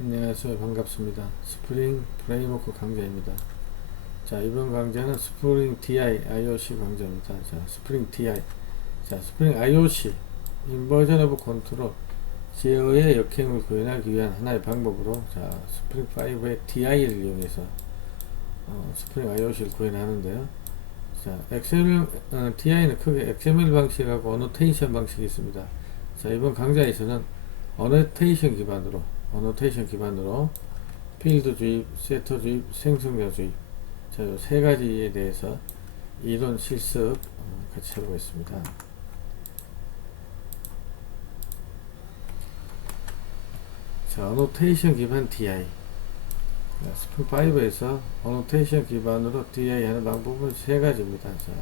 안녕하세요. 반갑습니다. 스프링 프레임워크 강좌입니다. 자, 이번 강좌는 스프링 DI IOC 강좌입니다. 자, 스프링 DI. 자, 스프링 IOC, 인버전 오브 컨트롤, 제어의 역행을 구현하기 위한 하나의 방법으로, 자, 스프링 5의 DI를 이용해서, 스프링 IOC를 구현하는데요. 자, XML, DI는 크게 XML 방식하고 어노테이션 방식이 있습니다. 자, 이번 강좌에서는 어노테이션 기반으로 필드 주입, 세터 주입, 생성자 주입, 자, 요 세 가지에 대해서 이론 실습 같이 해보겠습니다. 자, 어노테이션 기반 DI. 스푼5에서 어노테이션 기반으로 DI 하는 방법은 세 가지입니다. 자,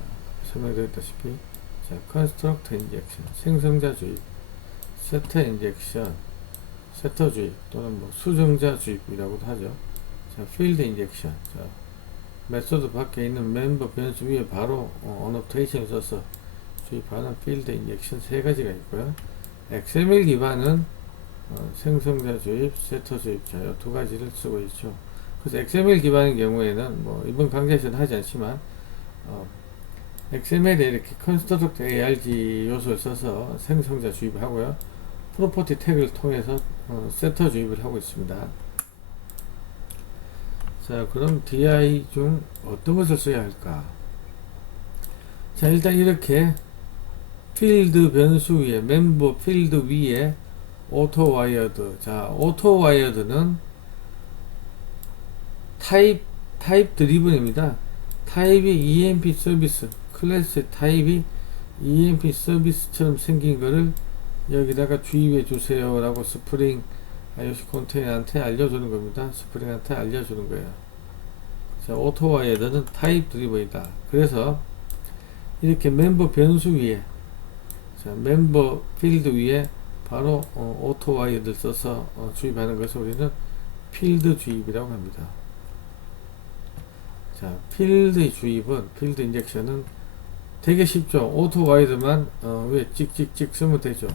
설명드렸다시피, 자, 컨스트럭트 인젝션, 생성자 주입, 세터 인젝션, 세터 주입 또는 뭐 수정자 주입이라고도 하죠. 자, 필드 인젝션. 자, 메소드 밖에 있는 멤버 변수 위에 바로 어노테이션을 써서 주입하는 필드 인젝션 세 가지가 있고요. XML 기반은 생성자 주입, 세터 주입, 자, 이 두 가지를 쓰고 있죠. 그래서 XML 기반의 경우에는 뭐 이번 강좌에서는 하지 않지만 XML에 이렇게 construct arg 요소를 써서 생성자 주입을 하고요. 프로퍼티 태그를 통해서 세터 주입을 하고 있습니다. 자, 그럼 DI 중 어떤 것을 써야 할까? 자, 일단 이렇게 필드 변수 위에, 멤버 필드 위에 오토 와이어드. 자, 오토 와이어드는 타입 드리븐입니다. 타입이 EMP 서비스, 클래스 타입이 EMP 서비스처럼 생긴 거를 여기다가 주입해 주세요 라고 스프링 IOC 컨테이너한테 알려주는 겁니다. 스프링한테 알려주는 거예요. 자, 오토와이어드는 타입 드리븐이다. 그래서 이렇게 멤버 변수 위에, 자, 멤버 필드 위에 바로 오토와이어드를 써서 주입하는 것을 우리는 필드 주입이라고 합니다. 자, 필드 주입은, 필드 인젝션은 되게 쉽죠. 오토와이어드만 위에 찍찍찍 쓰면 되죠.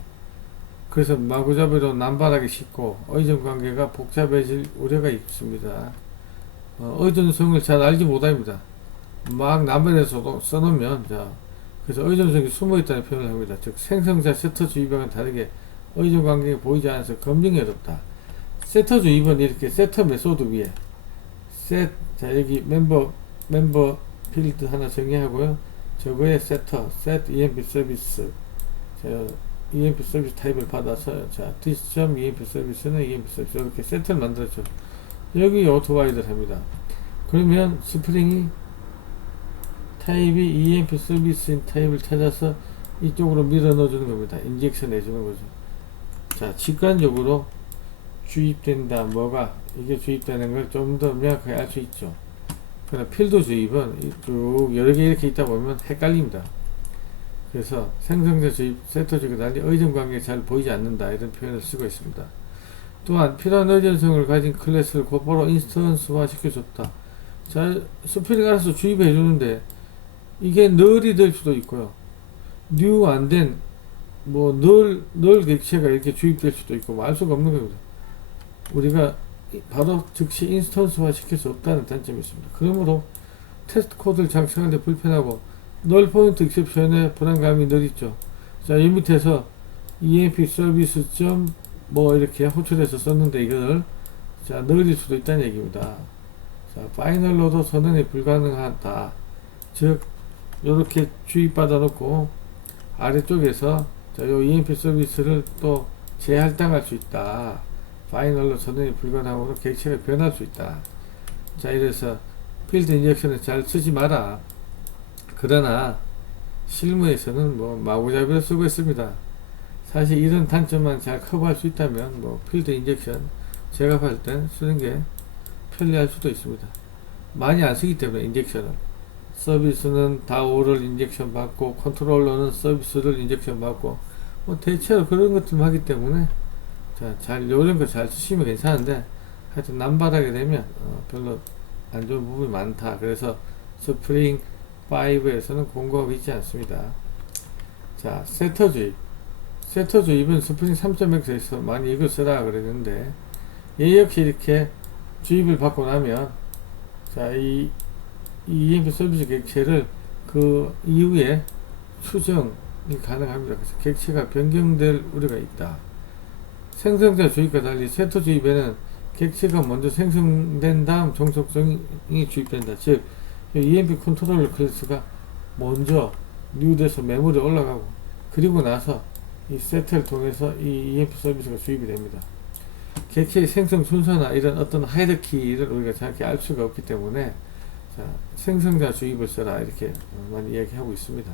그래서 마구잡이로 남발하기 쉽고 의존 관계가 복잡해질 우려가 있습니다. 의존성을 잘 알지 못합니다. 막 남발해서도 써놓으면, 자, 그래서 의존성이 숨어있다는 표현을 합니다. 즉, 생성자 세터 주입과는 다르게 의존 관계가 보이지 않아서 검증이 어렵다. 세터 주입은 이렇게 세터 메소드 위에 자, 여기 멤버 필드 하나 정의하고요. 저거에 세터, set EMP 서비스, EMP 서비스 타입을 받아서, 자, this.emp 서비스는 EMP 서비스, 이렇게 세트를 만들었죠. 여기 오토와이드를 합니다. 그러면 스프링이 타입이 EMP 서비스인 타입을 찾아서 이쪽으로 밀어 넣어주는 겁니다. 인젝션 해주는 거죠. 자, 직관적으로 주입된다. 뭐가, 이게 주입되는 걸 좀 더 명확하게 알 수 있죠. 그러나 필드 주입은 쭉 여러 개 이렇게 있다 보면 헷갈립니다. 그래서 생성자 주입, 세터 주입과 달리 의존 관계가 잘 보이지 않는다. 이런 표현을 쓰고 있습니다. 또한 필요한 의존성을 가진 클래스를 곧바로 인스턴스화 시켜줬다. 자, 스프링 알아서 주입해 주는데 이게 널이 될 수도 있고요. 뉴 안 된 뭐 널 객체가 이렇게 주입될 수도 있고 뭐 알 수가 없는 겁니다. 우리가 바로 즉시 인스턴스화 시킬 수 없다는 단점이 있습니다. 그러므로 테스트 코드를 작성할 때 불편하고 널 포인트 익셉션에 불안감이 늘 있죠. 자, 이 밑에서 EMP 서비스 점 뭐 이렇게 호출해서 썼는데 이걸, 자, 늘릴 수도 있다는 얘기입니다. 자, 파이널로도 선언이 불가능하다. 즉, 요렇게 주입받아 놓고 아래쪽에서, 자, 요 EMP 서비스를 또 재할당할 수 있다. 파이널로 선언이 불가능하므로 객체가 변할 수 있다. 자, 이래서 필드 인젝션을 잘 쓰지 마라. 그러나 실무에서는 뭐 마구잡이로 쓰고 있습니다. 사실 이런 단점만 잘 커버할 수 있다면 뭐 필드 인젝션 제가 볼 땐 쓰는 게 편리할 수도 있습니다. 많이 안 쓰기 때문에 인젝션을, 서비스는 다오를 인젝션 받고 컨트롤러는 서비스를 인젝션 받고 뭐 대체로 그런 것들만 하기 때문에, 자, 잘 요런 거 잘 쓰시면 괜찮은데 하여튼 남발하게 되면 별로 안 좋은 부분이 많다. 그래서 스프링 5에서는 공고하고 있지 않습니다. 자, 세터 주입. 세터 주입은 스프링 3.x에서 많이 이걸 쓰라 그랬는데, 얘 역시 이렇게 주입을 받고 나면 자, 이 EMP 서비스 객체를 그 이후에 수정이 가능합니다. 그래서 객체가 변경될 우려가 있다. 생성자 주입과 달리 세터 주입에는 객체가 먼저 생성된 다음 종속성이 주입된다. 즉 EMP 컨트롤러 클래스가 먼저 뉴돼서 메모리에 올라가고 그리고 나서 이 세트를 통해서 이 EMP 서비스가 주입이 됩니다. 객체의 생성 순서나 이런 어떤 하이라키를 우리가 정확히 알 수가 없기 때문에 자, 생성자 주입을 써라 이렇게 많이 이야기하고 있습니다.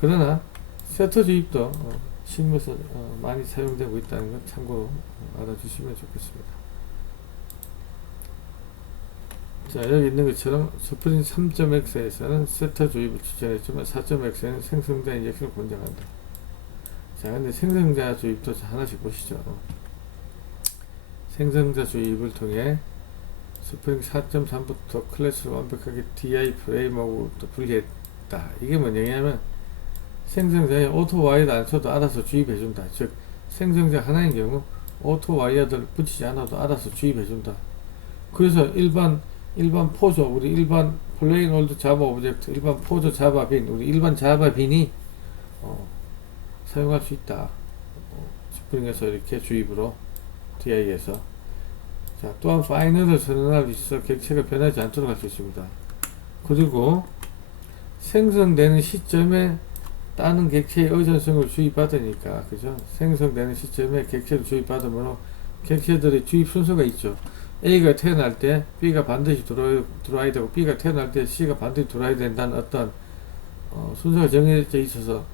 그러나 세터 주입도 실무에서 많이 사용되고 있다는 것 참고로 알아주시면 좋겠습니다. 자, 여기 있는 것처럼 스프링 3.x에서는 세터 주입을 추천했지만 4.x에는 생성자 인젝션을 권장한다. 자, 근데 생성자 주입도 하나씩 보시죠. 생성자 주입을 통해 스프링 4.3부터 클래스를 완벽하게 DI 프레임하고부터 분리했다. 이게 뭐냐면 생성자에 오토 와이어도 안 써도 알아서 주입해준다. 즉 생성자 하나인 경우 오토 와이어를 붙이지 않아도 알아서 주입해준다. 그래서 일반 포저, 우리 일반 플레인 올드 자바 오브젝트, 일반 포저 자바 빈, 우리 일반 자바 빈이 사용할 수 있다. 스프링에서 이렇게 주입으로 DI에서 자, 또한 파이널을 선언할 수 있어 객체가 변하지 않도록 할 수 있습니다. 그리고 생성되는 시점에 다른 객체의 의존성을 주입받으니까, 그죠? 생성되는 시점에 객체를 주입받으므로 객체들의 주입 순서가 있죠. A가 태어날 때 B가 반드시 들어와야 되고 B가 태어날 때 C가 반드시 들어와야 된다는 어떤 순서가 정해져 있어서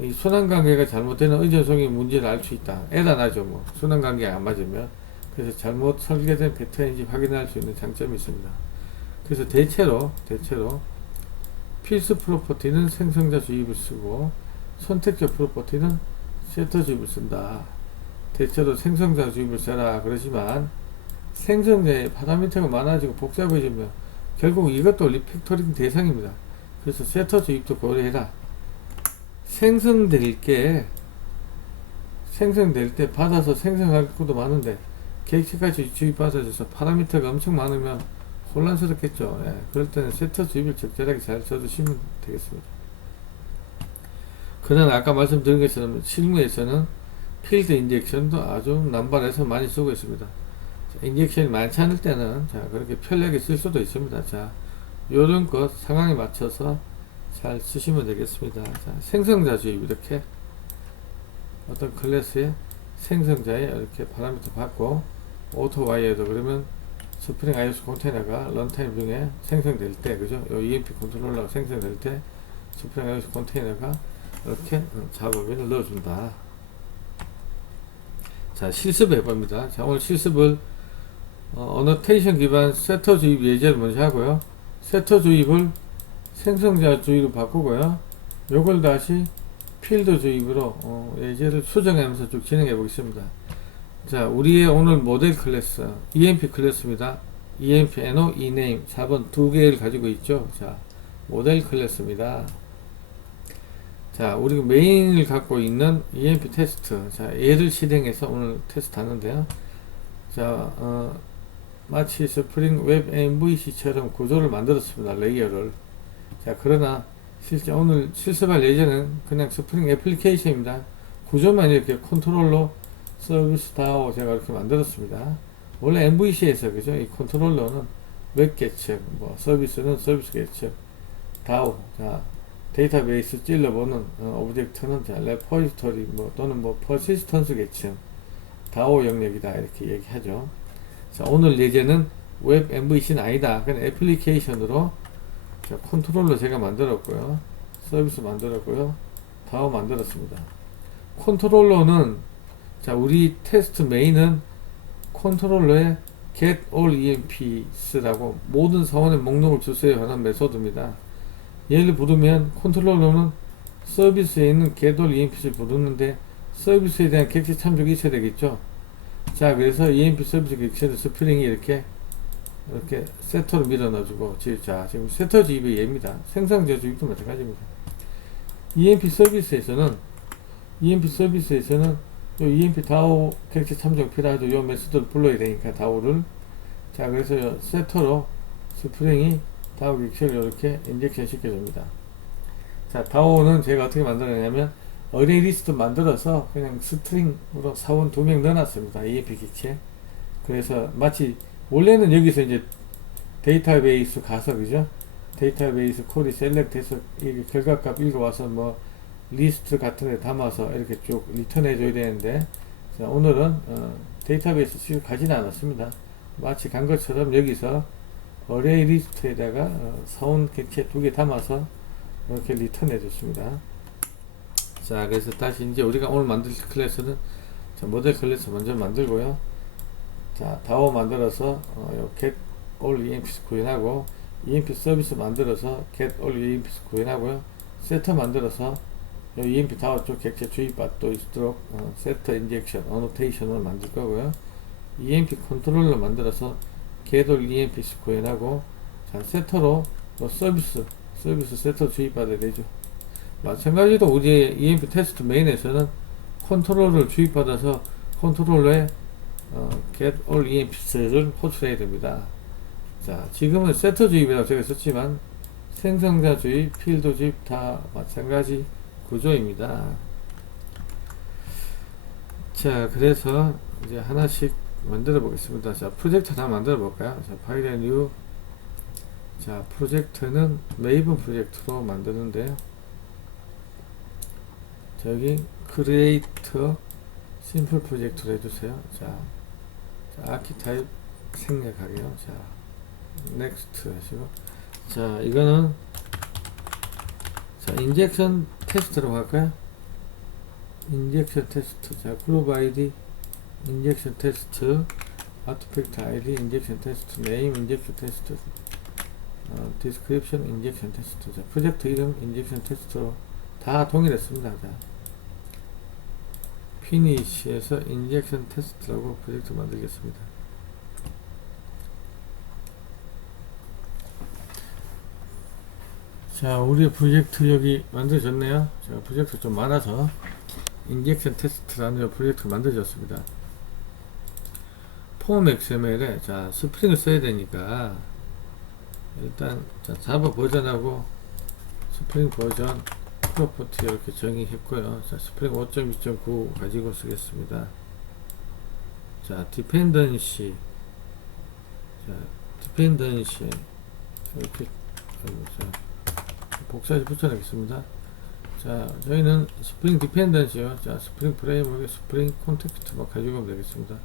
이 순환관계가 잘못되는 의존성의 문제를 알 수 있다. 에라 나죠. 뭐 순환관계가 안 맞으면. 그래서 잘못 설계된 패턴인지 확인할 수 있는 장점이 있습니다. 그래서 대체로 필수 프로퍼티는 생성자 주입을 쓰고 선택적 프로퍼티는 세터 주입을 쓴다. 대체로 생성자 주입을 써라 그러지만 생성자의 파라미터가 많아지고 복잡해지면 결국 이것도 리팩토링 대상입니다. 그래서 세터 주입도 고려해라. 생성될 때 받아서 생성할 것도 많은데 객체까지 주입받아져서 파라미터가 엄청 많으면 혼란스럽겠죠. 예, 그럴 때는 세터 주입을 적절하게 잘 써주시면 되겠습니다. 그러나 아까 말씀드린 것처럼 실무에서는 필드 인젝션도 아주 남발해서 많이 쓰고 있습니다. 자, 인젝션이 많지 않을 때는 자, 그렇게 편리하게 쓸 수도 있습니다. 자, 요런 것 상황에 맞춰서 잘 쓰시면 되겠습니다. 자, 생성자 주입 이렇게 어떤 클래스의 생성자에 이렇게 파라미터 받고 오토 와이어도 그러면 스프링 IOS 컨테이너가 런타임 중에 생성될 때, 그죠? 요 EMP 컨트롤러가 생성될 때 스프링 IOS 컨테이너가 이렇게 작업을 넣어준다. 자, 실습을 해봅니다. 자, 오늘 실습을 어노테이션 기반 세터 주입 예제를 먼저 하고요. 세터 주입을 생성자 주입으로 바꾸고요. 요걸 다시 필드 주입으로 예제를 수정하면서 쭉 진행해 보겠습니다. 자, 우리의 오늘 모델 클래스 EMP 클래스입니다. EMP NO eName 4번 두 개를 가지고 있죠. 자, 모델 클래스입니다. 자, 우리가 메인을 갖고 있는 EMP 테스트, 자, 얘를 실행해서 오늘 테스트 하는데요. 자, 마치 스프링 웹 MVC처럼 구조를 만들었습니다. 레이어를. 자, 그러나 실제 오늘 실습할 예제는 그냥 스프링 애플리케이션입니다. 구조만 이렇게 컨트롤러 서비스 DAO 제가 이렇게 만들었습니다. 원래 MVC에서 그죠? 이 컨트롤러는 웹 계층, 뭐 서비스는 서비스 계층, DAO, 자, 데이터베이스 찔러보는 오브젝트는 자, 레포지토리 뭐 또는 뭐 퍼시스턴스 계층, DAO 영역이다 이렇게 얘기하죠. 자, 오늘 예제는 웹 MVC는 아니다. 그냥 애플리케이션으로 자, 컨트롤러 제가 만들었고요. 서비스 만들었고요. DAO 만들었습니다. 컨트롤러는 자, 우리 테스트 메인은 컨트롤러에 get all EMPs라고 모든 사원의 목록을 주세요 하는 메소드입니다. 얘를 부르면 컨트롤러는 서비스에 있는 get all EMPs를 부르는데 서비스에 대한 객체 참조가 있어야 되겠죠. 자, 그래서 EMP 서비스 객체는 스프링이 이렇게 세터로 밀어 넣어주고, 자, 지금 세터 주입의 예입니다. 생성자 주입도 마찬가지입니다. EMP 서비스에서는 요 EMP 다오 객체 참정 필요하죠. 요 메소드를 불러야 되니까 다오를. 자, 그래서 요 세터로 스프링이 다오 객체를 이렇게 인젝션 시켜줍니다. 자, 다오는 제가 어떻게 만들었냐면 어레이 리스트 만들어서 그냥 스트링으로 사원 2명 넣어놨습니다. EMP 객체. 그래서 마치 원래는 여기서 이제 데이터베이스 가서 그죠? 데이터베이스 콜이 셀렉트해서 이 결과값 읽어와서 뭐 리스트 같은 데 담아서 이렇게 쭉 리턴해 줘야 되는데, 자, 오늘은 데이터베이스 지금 가지는 않았습니다. 마치 간 것처럼 여기서 어레이 리스트에다가 사원 객체 2개 담아서 이렇게 리턴해 줬습니다. 자, 그래서 다시 이제 우리가 오늘 만들 클래스는, 자, 모델 클래스 먼저 만들고요. 자, 다오 만들어서 요 get all EMPs 구현하고, EMP 서비스 만들어서 get all EMPs 구현하고요. 세터 만들어서 요 EMP 다오 쪽 객체 주입받도 있도록 세터 인젝션 어노테이션을 만들 거고요. EMP 컨트롤러 만들어서 get all EMPs 구현하고, 자, 세터로 서비스 세터 주입받아야 되죠. 마찬가지로 우리의 EMP 테스트 메인에서는 컨트롤러를 주입받아서 컨트롤러에 get all EMPs를 호출해야 됩니다. 자, 지금은 세터 주입이라고 제가 썼지만 생성자 주입, 필드 주입 다 마찬가지 구조입니다. 자, 그래서 이제 하나씩 만들어 보겠습니다. 자, 프로젝트 하나 만들어 볼까요? 자, 파일 앤 뉴. 자, 프로젝트는 메이븐 프로젝트로 만드는데요. 저기 크리에이터 심플 프로젝트로 해주세요. 자, 아키타입 생략하게요. 자, 넥스트 하시고, 자, 이거는 자, 인젝션 테스트로 할까요? 인젝션 테스트. 자, 그룹 아이디 인젝션 테스트, 아티팩트 아이디 인젝션 테스트, 네임 인젝션 테스트, 디스크립션 인젝션 테스트. 자, 프로젝트 이름 인젝션 테스트로 다 동일했습니다. 자, 피니시에서 인젝션 테스트라고 프로젝트 만들겠습니다. 자, 우리 프로젝트 여기 만들어졌네요. 제가 프로젝트 좀 많아서 인젝션 테스트라는 프로젝트 만들어졌습니다. 폼 XML에 자, 스프링을 써야 되니까 일단 자, 자바 버전하고 스프링 버전 프로퍼티 이렇게 정의했고요. 자, 스프링 5.2.9 가지고 쓰겠습니다. 자, 디펜던시. 자, 디펜던시. 이렇게, 자, 복사해서 붙여놓겠습니다. 자, 저희는 스프링 디펜던시요. 자, 스프링 프레임워크, 스프링 콘텍스트 막 가지고 오면 되겠습니다.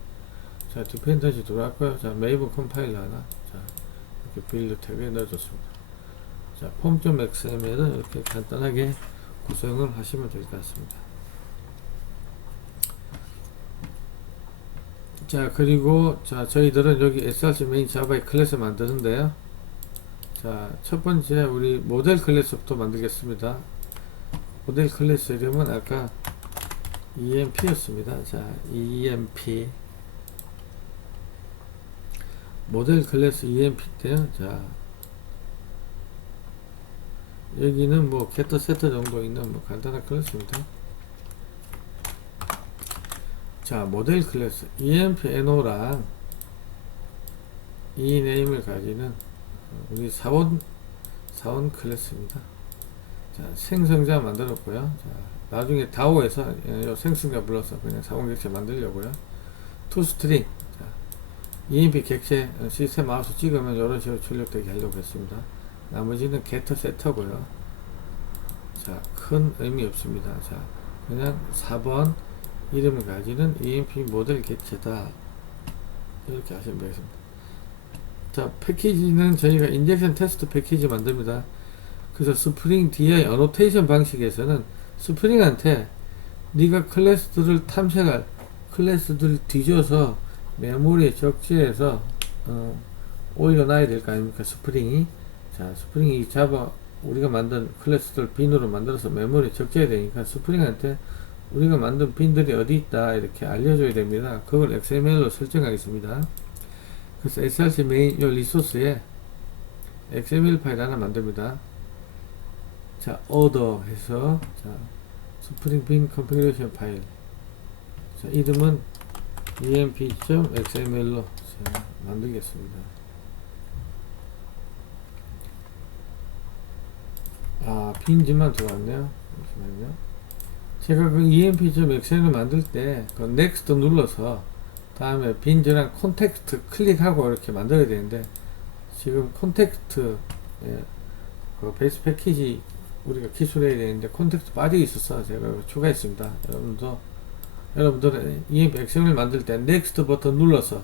자, 디펜던시 들어왔고요. 자, 메이븐 컴파일러 하나. 자, 이렇게 빌드 태그에 넣어줬습니다. 자, 폼.xml은 이렇게 간단하게 구성을 하시면 될 것 같습니다. 자, 그리고 자, 저희들은 여기 src 메인 자바의 클래스 만드는데요. 자, 첫 번째 우리 모델 클래스부터 만들겠습니다. 모델 클래스 이름은 아까 EMP였습니다. 자, EMP 모델 클래스 EMP인데요. 자, 여기는 뭐 게터 세터 정도 있는 뭐 간단한 클래스입니다. 자, 모델 클래스 EMP NO랑 이 네임을 가지는 우리 사원 클래스입니다. 자, 생성자 만들었고요. 자, 나중에 다오에서 생성자 불러서 그냥 사원 객체 만들려고요. toString. 자, EMP 객체 시스템 마우스 찍으면 이런 식으로 출력되게 하려고 했습니다. 나머지는 getter set터고요. 자, 큰 의미 없습니다. 자, 그냥 4번 이름을 가지는 EMP 모델 객체다. 이렇게 하시면 되겠습니다. 자, 패키지는 저희가 인젝션 테스트 패키지 만듭니다. 그래서 스프링 DI 어노테이션 방식에서는 스프링한테 네가 클래스들을 탐색할 클래스들을 뒤져서 메모리에 적재해서 올려놔야 될 거 아닙니까? 스프링이. 자, 스프링이 자바 우리가 만든 클래스들 빈으로 만들어서 메모리에 적재해야 되니까 스프링한테 우리가 만든 빈들이 어디 있다 이렇게 알려줘야 됩니다. 그걸 XML로 설정하겠습니다. 그래서 src 메인 요 리소스에 XML 파일 하나 만듭니다. 자, order 해서 자, 스프링 빈 컨피그레이션 파일. 자, 이름은 emp.xml로 만들겠습니다. 빈지만 들어왔네요. 잠시만요. 제가 그 emp.xml 만들 때 그 next 눌러서 다음에 빈즈랑 콘텍스트 클릭하고 이렇게 만들어야 되는데 지금 콘텍스트 그 베이스 패키지 우리가 기술해야 되는데 콘텍스트 빠져 있어서 제가 추가했습니다. 여러분들은 emp.xml 만들 때 next 버튼 눌러서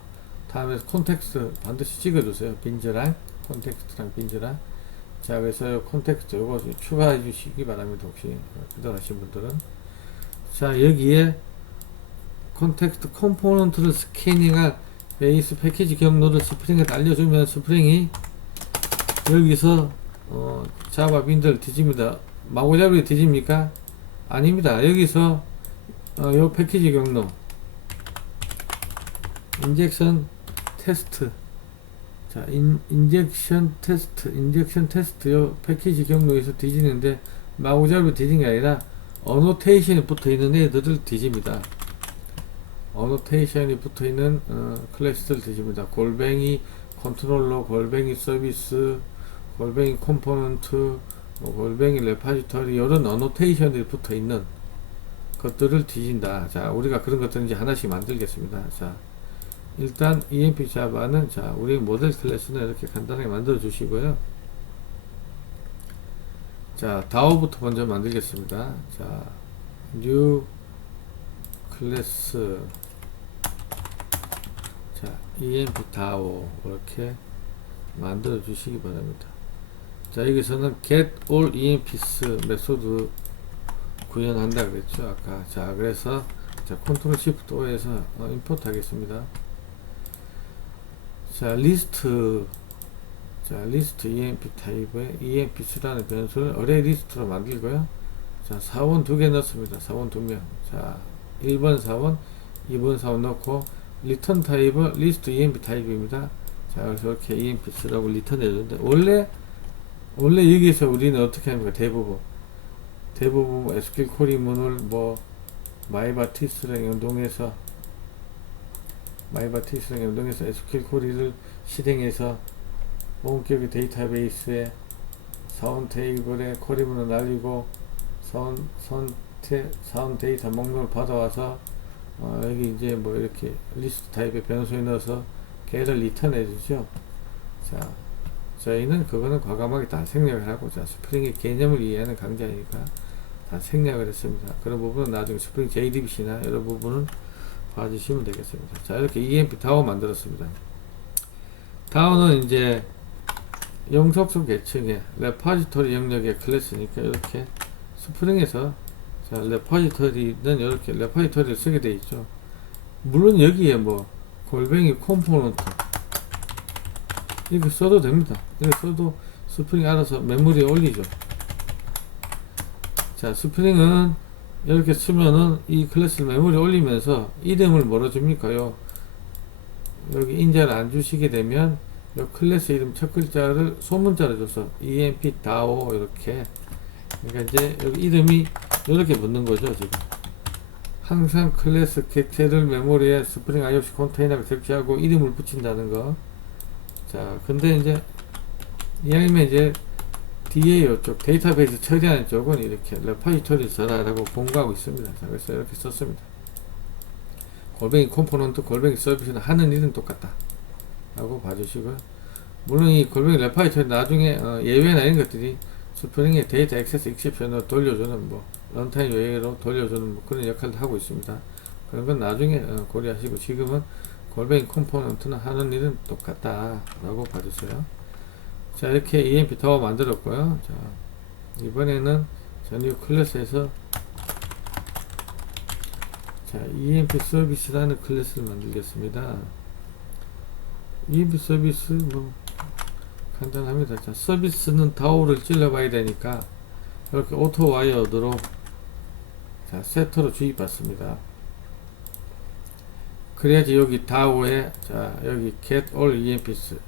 다음에 콘텍스트 반드시 찍어주세요. 빈즈랑 콘텍스트랑 빈즈랑. 자, 그래서 콘텍스트 요거 추가해 주시기 바랍니다. 혹시 그대로 하신 분들은. 자, 여기에 콘텍스트 컴포넌트를 스캐닝할 베이스 패키지 경로를 스프링에 알려주면 스프링이 여기서 자바 빈들 뒤집니다. 마구잡이 뒤집니까? 아닙니다. 여기서 요 패키지 경로 인젝션 테스트, 자, 인젝션 테스트 요 패키지 경로에서 뒤지는데 마구잡이 뒤진 게 아니라 어노테이션이 붙어 있는 애들을 뒤집니다. 어노테이션이 붙어 있는 클래스를 뒤집니다. 골뱅이 컨트롤러, 골뱅이 서비스, 골뱅이 컴포넌트, 골뱅이 레파지터리, 이런 어노테이션들이 붙어 있는 것들을 뒤진다. 자, 우리가 그런 것들을 이제 하나씩 만들겠습니다. 자, 일단 emp 자바는, 자, 우리 모델 클래스는 이렇게 간단하게 만들어 주시고요. 자, 다오부터 먼저 만들겠습니다. 자, new 클래스, 자, emp DAO 이렇게 만들어 주시기 바랍니다. 자, 여기서는 get all emps 메소드 구현한다 그랬죠 아까. 자, 그래서 자, 컨트롤 시프트 O에서 임포트 하겠습니다. 자, 리스트, 자, 리스트 emp 타입의 emps라는 변수를 어레이 리스트로 만들고요. 자, 사원 2개 넣습니다. 사원 2명. 자, 1번 사원, 2번 사원 넣고 리턴 타입은 리스트 emp 타입입니다. 자, 그래서 이렇게 emps라고 리턴 해주는데 원래 여기서 우리는 어떻게 합니까? 대부분 SQL 쿼리 문을 뭐 마이바티스랑 연동해서 SQL 쿼리를 실행해서 원격의 데이터베이스에 사원 테이블에 쿼리문을 날리고 사원 데이터 목록을 받아와서 여기 이제 뭐 이렇게 리스트 타입의 변수에 넣어서 걔를 리턴해 주죠. 자, 저희는 그거는 과감하게 다 생략을 하고, 자, 스프링의 개념을 이해하는 강좌니까 다 생략을 했습니다. 그런 부분은 나중에 스프링 JDBC나 이런 부분은 봐주시면 되겠습니다. 자, 이렇게 emp DAO 만들었습니다. DAO는 이제 영속성 계층의 레파지토리 영역의 클래스니까 이렇게 스프링에서, 자, 레파지토리는 이렇게 레파지토리를 쓰게 되어 있죠. 물론 여기에 뭐 골뱅이 컴포넌트 이렇게 써도 됩니다. 이렇게 써도 스프링이 알아서 메모리에 올리죠. 자, 스프링은 이렇게 쓰면은 이 클래스를 메모리에 올리면서 이름을 뭐로 줍니까요? 여기 인자를 안 주시게 되면 이 클래스 이름 첫 글자를 소문자로 줘서 emp DAO 이렇게, 그러니까 이제 여기 이름이 이렇게 붙는 거죠. 지금 항상 클래스 객체를 메모리에 스프링 IOC 컨테이너에 설치하고 이름을 붙인다는 거. 자, 근데 이제 이왕이면 이제 뒤에 이쪽 데이터베이스 처리하는 쪽은 이렇게 레파지토리 써라라고 공고하고 있습니다. 자, 그래서 이렇게 썼습니다. 골뱅이 컴포넌트, 골뱅이 서비스는 하는 일은 똑같다 라고 봐주시고요. 물론 이 골뱅이 레파지토리 나중에 예외나 이런 것들이 스프링의 데이터 액세스 익셉션으로 돌려주는 뭐 런타임 외로 돌려주는 뭐 그런 역할도 하고 있습니다. 그런 건 나중에 고려하시고, 지금은 골뱅이 컴포넌트는 하는 일은 똑같다 라고 봐주세요. 자, 이렇게 emp DAO 만들었고요. 자, 이번에는 new 클래스에서, 자, emp 서비스라는 클래스를 만들겠습니다. emp 서비스 뭐 간단합니다. 자, 서비스는 DAO를 찔러봐야 되니까 이렇게 오토 와이어드로, 자, 세터로 주입받습니다. 그래야지 여기 DAO에, 자, 여기 get all emps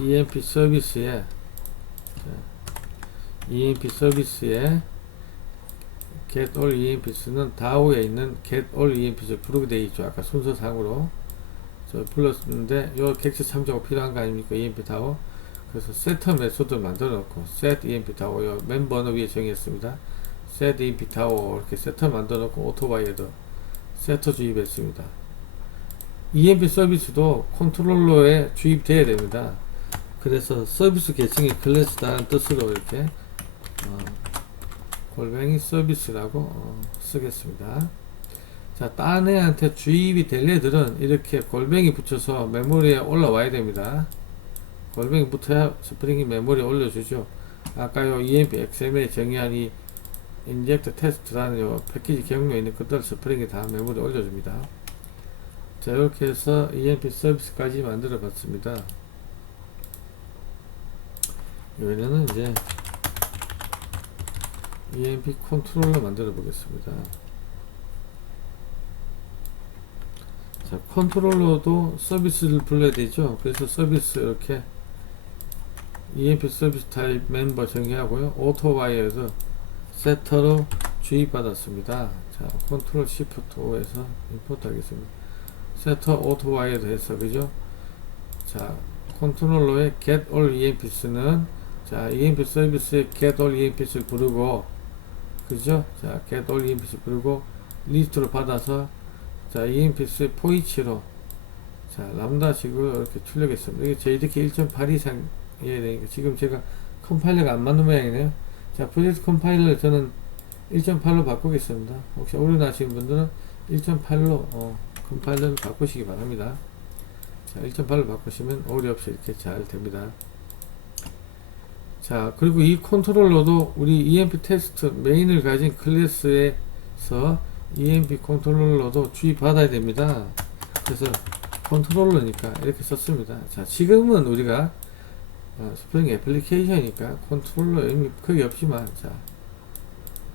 emp 서비스에, 자, emp 서비스에 get all EMPs는 다오에 있는 get all EMPs를 부르게 되어 있죠. 아까 순서상으로 저 불렀는데 요 객체 참조가 필요한 거 아닙니까? EMP 다오. 그래서 세터 메소드를 만들어 놓고 set EMP 다오 요 멤버는 위에 정했습니다. set EMP 다오 이렇게 세터 만들어 놓고 오토바이에도 세터 주입했습니다. EMP 서비스도 컨트롤러에 주입되어야 됩니다. 그래서 서비스 계층이 클래스다는 뜻으로 이렇게 골뱅이 서비스라고 쓰겠습니다. 자, 딴 애한테 주입이 될 애들은 이렇게 골뱅이 붙여서 메모리에 올라와야 됩니다. 골뱅이 붙어야 스프링이 메모리에 올려주죠. 아까 요 EMP XML에 정의한 이 인젝트 테스트라는 요 패키지 경로에 있는 것들 스프링이 다 메모리에 올려줍니다. 자, 이렇게 해서 EMP 서비스까지 만들어 봤습니다. 이번에는 이제 EMP 컨트롤러 만들어 보겠습니다. 자, 컨트롤러도 서비스를 불러야 되죠. 그래서 서비스 이렇게 EMP 서비스 타입 멤버 정의하고요. 오토와이어드 세터로 주입받았습니다. 자, 컨트롤 시프트 O에서 임포트 하겠습니다. 세터 오토와이어드 해서 그죠? 자, 컨트롤러의 get all EMPs는 자, EMP 서비스의 get all EMPs를 부르고 그죠? 자, get all EMPs 부르고 리스트로 받아서 자, EMPs의 포이치로 자, 람다식으로 이렇게 출력했습니다. 이게 JDK 1.8 이상이어야 되니까 지금 제가 컴파일러가 안 맞는 모양이네요. 자, 프로젝트 컴파일러 저는 1.8로 바꾸겠습니다. 혹시 오류나시는 분들은 1.8로 컴파일러를 바꾸시기 바랍니다. 자, 1.8로 바꾸시면 오류 없이 이렇게 잘 됩니다. 자, 그리고 이 컨트롤러도 우리 EMP 테스트 메인을 가진 클래스에서 EMP 컨트롤러도 주입받아야 됩니다. 그래서 컨트롤러니까 이렇게 썼습니다. 자, 지금은 우리가 스프링 애플리케이션이니까 컨트롤러 의미 크게 없지만 자,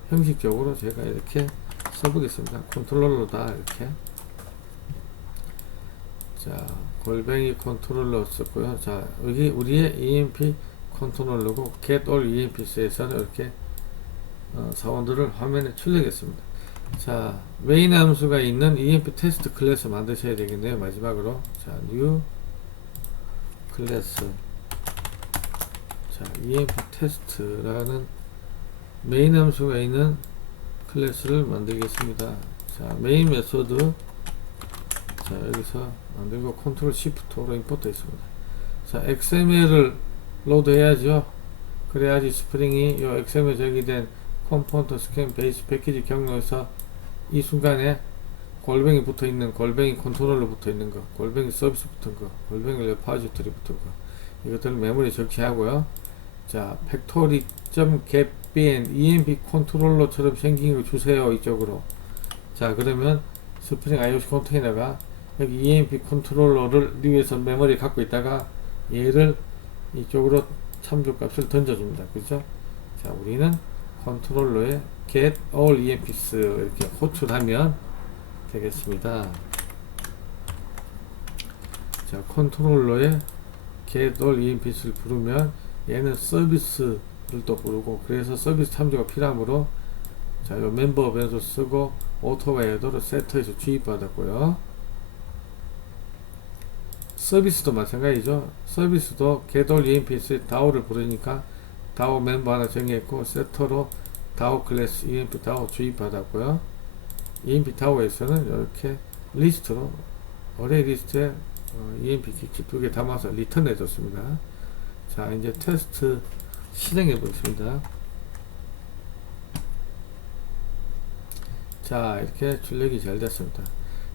형식적으로 제가 이렇게 써보겠습니다. 컨트롤러다 이렇게 자, 골뱅이 컨트롤러 썼고요. 자, 여기 우리의 EMP 컨트롤러고 get all EMPs에서는 이렇게 사원들을 화면에 출력했습니다. 자, 메인 함수가 있는 EMP 테스트 클래스 만드셔야 되겠네요. 마지막으로 자, new 클래스 자, EMP 테스트라는 메인 함수가 있는 클래스를 만들겠습니다. 자, 메인 메소드 자, 여기서 만들고 컨트롤 시프트로 임포트 했습니다. 자, XML을 로드 해야죠. 그래야지 스프링이 요 XML 저기된 컴포넌트 스캔 베이스 패키지 경로에서 이 순간에 골뱅이 붙어 있는 골뱅이 컨트롤러 붙어 있는 거, 골뱅이 서비스 붙은 거, 골뱅이 레파지토리 붙은 거, 이것들을 메모리에 적시하고요. 자, factory.getBn EMP 컨트롤러처럼 생긴 거 주세요. 이쪽으로. 자, 그러면 스프링 IOC 컨테이너가 여기 EMP 컨트롤러를 위해서 메모리에 갖고 있다가 얘를 이쪽으로 참조값을 던져줍니다. 그죠? 자, 우리는 컨트롤러에 get all EMPs 이렇게 호출하면 되겠습니다. 자, 컨트롤러에 get all EMPs를 부르면 얘는 서비스를 또 부르고 그래서 서비스 참조가 필요하므로 자, 요 멤버 변수 쓰고 오토웨어도로 세터에서 주입받았고요. 서비스도 마찬가지죠. 서비스도 get all EMPs의 DAO를 부르니까 DAO 멤버 하나 정했고 세터로 DAO 클래스 EMP DAO 주입받았고요. EMP DAO에서는 이렇게 리스트로 어레이 리스트에 EMP 기기 2개 담아서 리턴 해줬습니다. 자, 이제 테스트 실행해 보겠습니다. 자, 이렇게 출력이 잘 됐습니다.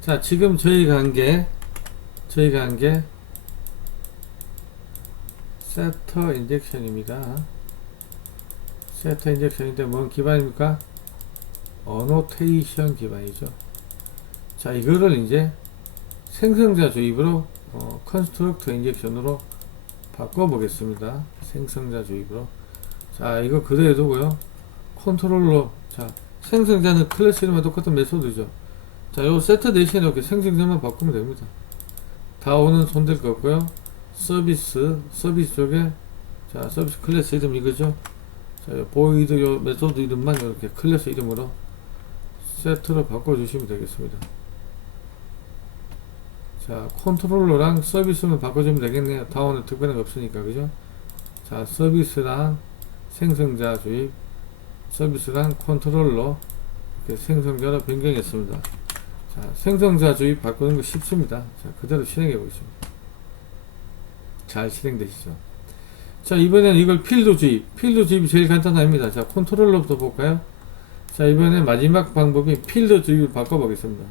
자, 지금 저희가 한 게 세터 인젝션입니다. 세터 인젝션인데 뭔 기반입니까? 어노테이션 기반이죠. 자, 이거를 이제 생성자 주입으로 컨스트럭터 인젝션으로 바꿔보겠습니다. 생성자 주입으로. 자, 이거 그대로 두고요. 컨트롤러. 자, 생성자는 클래스 이름과 똑같은 메소드죠. 자, 요 세터 대신에 이렇게 생성자만 바꾸면 됩니다. 다오는 손댈 거 없고요. 서비스 쪽에 자, 서비스 클래스 이름 이거죠. 자, 요 보이드 요 메소드 이름만 이렇게 클래스 이름으로 세트로 바꿔주시면 되겠습니다. 자, 컨트롤러랑 서비스만 바꿔주면 되겠네요. 다운은 특별한 거 없으니까, 그죠? 자, 서비스랑 생성자 주입, 서비스랑 컨트롤러, 이렇게 생성자로 변경했습니다. 자, 생성자 주입 바꾸는 거 쉽습니다. 자, 그대로 실행해 보겠습니다. 잘 실행되시죠? 자, 이번엔 이걸 필드 주입. 필드 주입이 제일 간단합니다. 자, 컨트롤러부터 볼까요? 자, 이번에 마지막 방법이 필드 주입을 바꿔보겠습니다.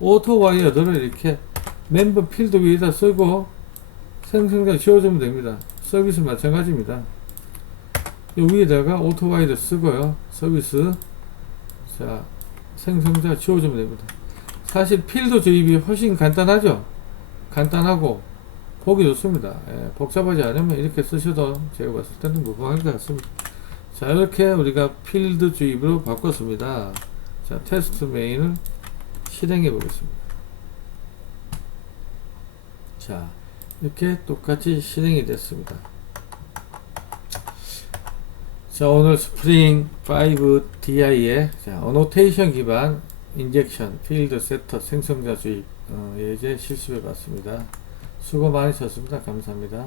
오토 와이어드를 이렇게 멤버 필드 위에다 쓰고 생성자 지워주면 됩니다. 서비스 마찬가지입니다. 이 위에다가 오토 와이어드 쓰고요. 서비스. 자, 생성자 지워주면 됩니다. 사실 필드 주입이 훨씬 간단하죠? 간단하고 보기 좋습니다. 예, 복잡하지 않으면 이렇게 쓰셔도 제가 봤을 때는 무방할 것 같습니다. 자, 이렇게 우리가 필드 주입으로 바꿨습니다. 자, 테스트 메인을 실행해 보겠습니다. 자, 이렇게 똑같이 실행이 됐습니다. 자, 오늘 스프링 5 DI의 어노테이션 기반 인젝션, 필드 세터, 생성자 주입 예제 실습해 봤습니다. 수고 많으셨습니다. 감사합니다.